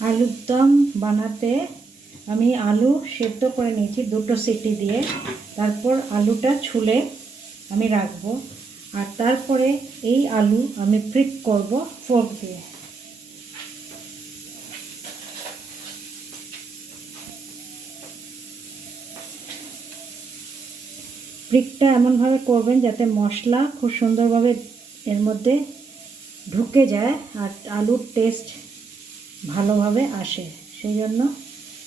আলুর দম বানাতে আমি আলু সেদ্ধ করে নিয়েছি 2 সিটি দিয়ে। তারপর আলুটা ছুলে আমি রাখবো, আর তারপরে এই আলু আমি প্রিক করব ফোর্ক দিয়ে। প্রিকটা এমনভাবে করবেন যাতে মশলা খুব সুন্দরভাবে এর মধ্যে ঢুকে যায় আর আলুর টেস্ট ভালোভাবে আসে। সেই জন্য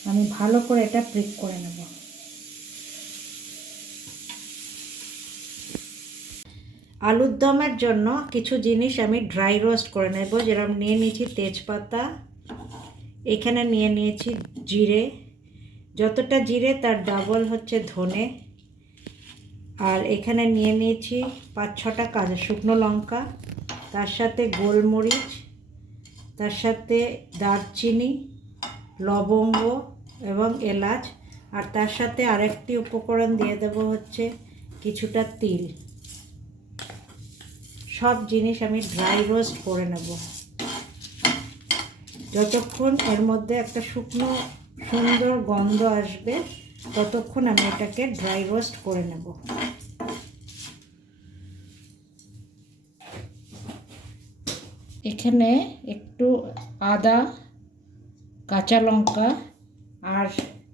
আমি ভালো করে এটা প্রিক করে নেব। আলুর দমের জন্য কিছু জিনিস আমি ড্রাই রোস্ট করে নেব। যেরকম নিয়ে নিয়েছি তেজপাতা, এখানে নিয়ে নিয়েছি জিরে, যতটা জিরে তার ডাবল হচ্ছে ধনে, আর এখানে নিয়ে নিয়েছি 5-6টা কাঁচা শুকনো লঙ্কা, তার সাথে গোলমরিচ, তার সাথে দারচিনি, লবঙ্গ এবং এলাচ, আর তার সাথে আরেকটি উপকরণ দিয়ে দেব হচ্ছে কিছুটা তিল। সব জিনিস আমি ড্রাই রোস্ট করে নেব। যতক্ষণ এর মধ্যে একটা শুকনো সুন্দর গন্ধ আসবে ততক্ষণ আমি এটাকে ড্রাই রোস্ট করে নেব। এখানে একটু আদা, কাঁচা লঙ্কা আর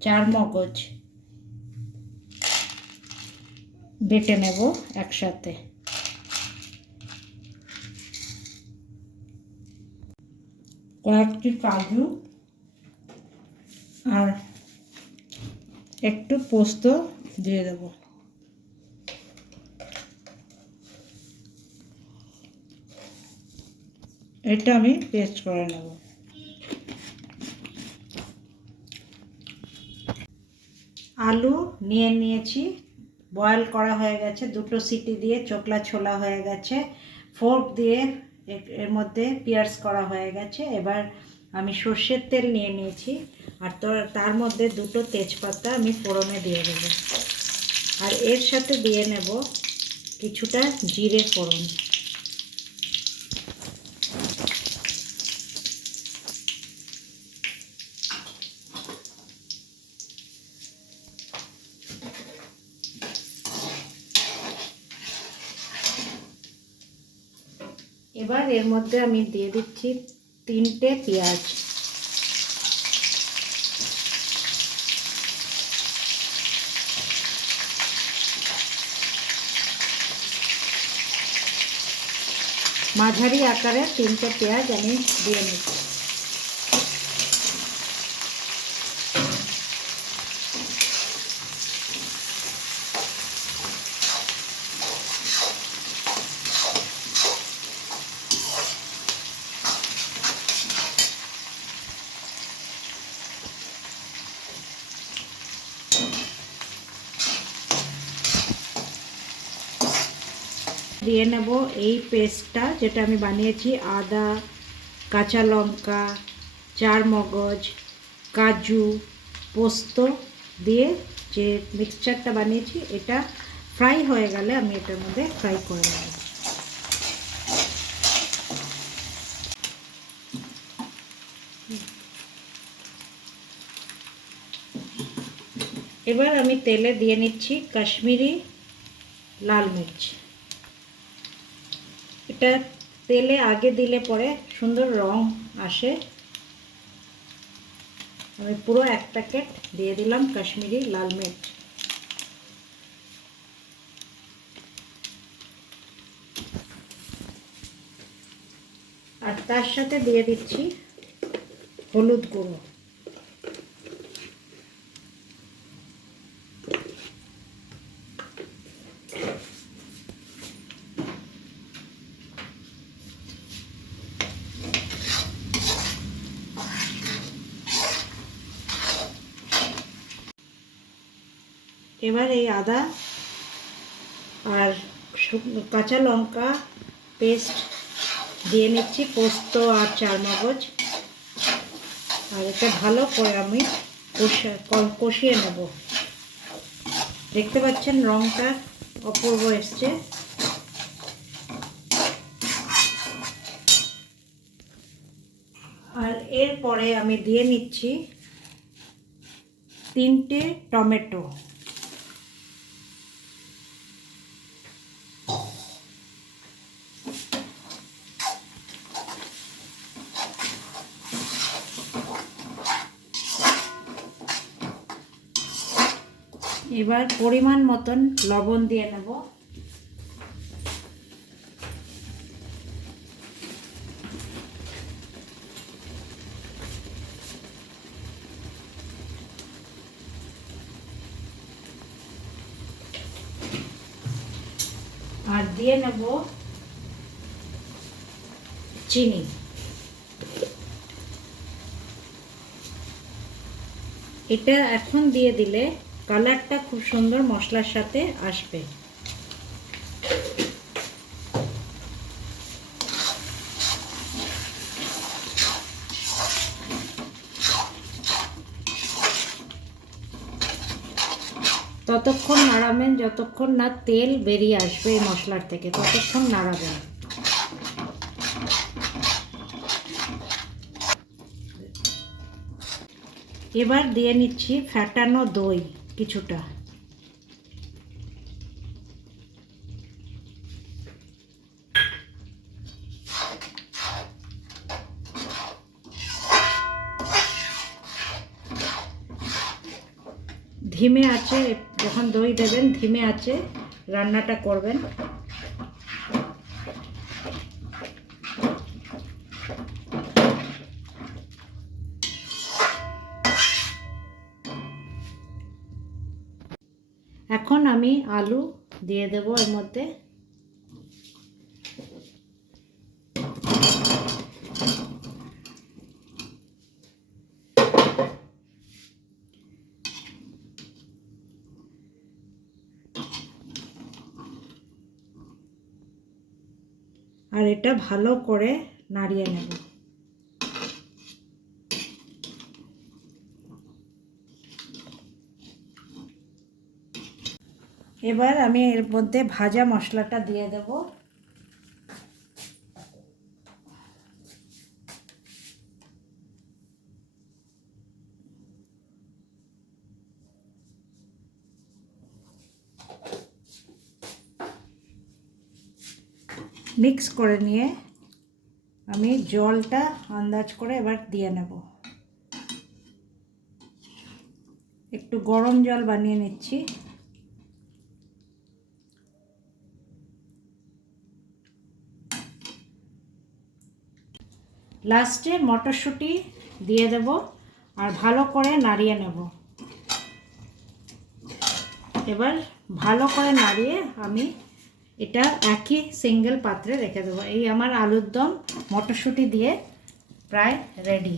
চারমগজ বেটে নেব একসাথে। কয়েকটি কাজু আর একটু পোস্ত দিয়ে দেব। এটা আমি পেস্ট করে নেব। আলু নিয়ে নিয়েছি, বয়েল করা হয়ে গেছে, 2 সিটি দিয়ে চোকলা ছোলা হয়ে গেছে, ফোর্ক দিয়ে এর মধ্যে পিয়ার্স করা হয়ে গেছে। এবার আমি সর্ষের তেল নিয়ে নিয়েছি, আর তার মধ্যে 2 তেজপাতা আমি ফোড়নে দিয়ে দেব, আর এর সাথে দিয়ে নেব কিছুটা জিরে ফোড়ন। এবার এর মধ্যে আমি দিয়ে দিচ্ছি 3টে পেঁয়াজ। মাঝারি আকারে 3টে পেঁয়াজ আমি দিয়ে নিচ্ছি। দিয়ে নেব এই পেস্টটা যেটা আমি বানিয়েছি, আদা, কাঁচা লঙ্কা, চারমগজ, কাজু, পোস্ত দিয়ে যে মিক্সচারটা বানিয়েছি, এটা ফ্রাই হয়ে গেলে আমি এটার মধ্যে ফ্রাই করে নেব। এবার আমি তেলে দিয়ে নিচ্ছি কাশ্মীরি লাল মির্চ। এটা তেলে আগে দিলে পরে সুন্দর রং আসে। আমি পুরো 1 প্যাকেট দিয়ে দিলাম কাশ্মীরি লাল মির্চ। আর তার সাথে দিয়ে দিচ্ছি হলুদ গুঁড়ো। এবার এই আদা আর কাঁচা লঙ্কা পেস্ট দিয়ে নিচ্ছি, পোস্ত আর চারমগজ, আর এটা ভালো করে আমি কষিয়ে নেব। দেখতে পাচ্ছেন রংটা অপূর্ব এসছে। আর এরপরে আমি দিয়ে নিচ্ছি 3টে টমেটো। এবার পরিমাণ মতন লবণ দিয়ে নেব। আর দিয়ে নেব চিনি। এটা এখন দিয়ে দিলে কালারটা খুব সুন্দর মশলার সাথে আসবে। ততক্ষণ নাড়াবেন যতক্ষণ না তেল বেরিয়ে আসবে এই মশলার থেকে, ততক্ষণ নাড়াবেন। এবার দিয়ে নিচ্ছি ফ্যাটানো দই কিছুটা। ধিমে আঁচে যখন দই দেবেন ধিমে আঁচে রান্নাটা করবেন। এখন আমি আলু দিয়ে দেব এর মধ্যে। আর এটা ভালো করে নাড়িয়ে নেব। এবার আমি এর মধ্যে ভাজা মশলাটা দিয়ে দেব। মিক্স করে নিয়ে আমি জলটা আন্দাজ করে এবার দিয়ে নেব। একটু গরম জল বানিয়ে নিচ্ছি। লাস্টে মটরশুঁটি দিয়ে দেব আর ভালো করে নাড়িয়ে নেব। এবার ভালো করে নাড়িয়ে আমি এটা একই সিঙ্গেল পাত্রে রেখে দেবো। এই আমার আলুর দম মটরশুঁটি দিয়ে প্রায় রেডি।